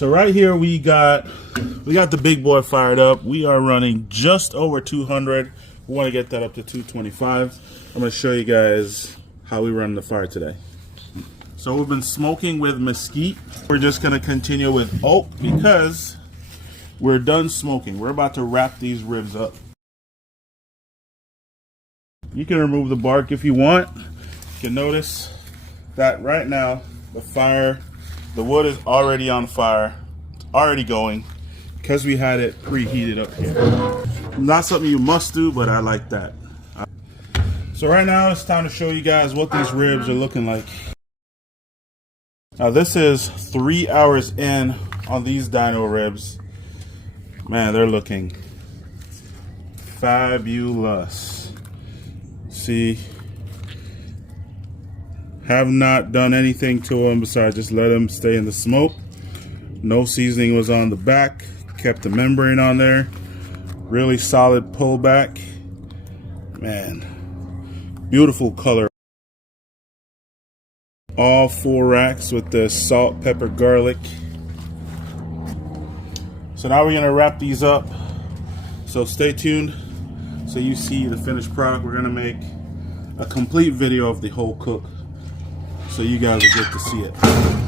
So right here we got the big boy fired up. We are running just over 200. We want to get that up to 225. I'm going to show you guys how we run the fire today. So we've been smoking with mesquite. We're just going to continue with oak because we're done smoking. We're about to wrap these ribs up. You can remove the bark if you want. You can notice that right now the wood is already on fire. It's already going because we had it preheated up here. Not something you must do, but I like that. So right now it's time to show you guys what these ribs are looking like. Now this is 3 hours in on these Dino ribs. Man, they're looking fabulous. See, have not done anything to them besides just let them stay in the smoke. No seasoning was on the back, kept the membrane on there. Really solid pullback. Man, beautiful color. All 4 racks with the salt, pepper, garlic. So now we're gonna wrap these up. So stay tuned so you see the finished product. We're gonna make a complete video of the whole cook so you guys will get to see it.